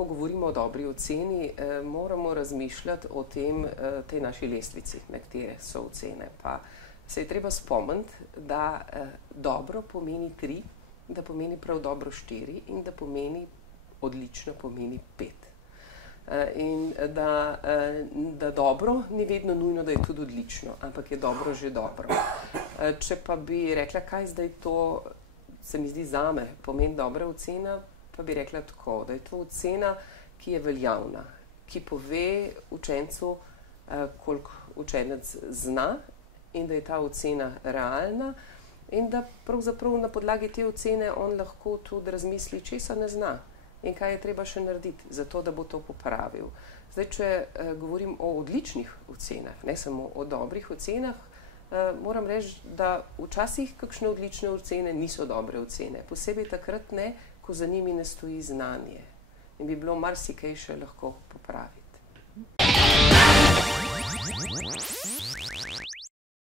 ko govorimo o dobri oceni, moramo razmišljati o tej naši lestvici, na katere so ocene. Pa se je treba spomniti, da dobro pomeni 3, da pomeni prav dobro 4 in da pomeni odlično pomeni 5. In da dobro ni vedno nujno, da je tudi odlično, ampak je dobro že dobro. Če pa bi rekla, kaj zdaj to, se mi zdi zame, pomeni dobra ocena, pa bi rekla tako, da je to ocena, ki je veljavna, ki pove učencu, koliko učenec zna in da je ta ocena realna in da pravzaprav na podlagi te ocene on lahko tudi razmisli, česa ne zna in kaj je treba še narediti, zato da bo to popravil. Zdaj, če govorim o odličnih ocenah, ne samo o dobrih ocenah, moram reči, da včasih kakšne odlične ocene niso dobre ocene. Posebej takrat ne, ko za njimi ne stoji znanje. In bi bilo marsikaj še lahko popraviti.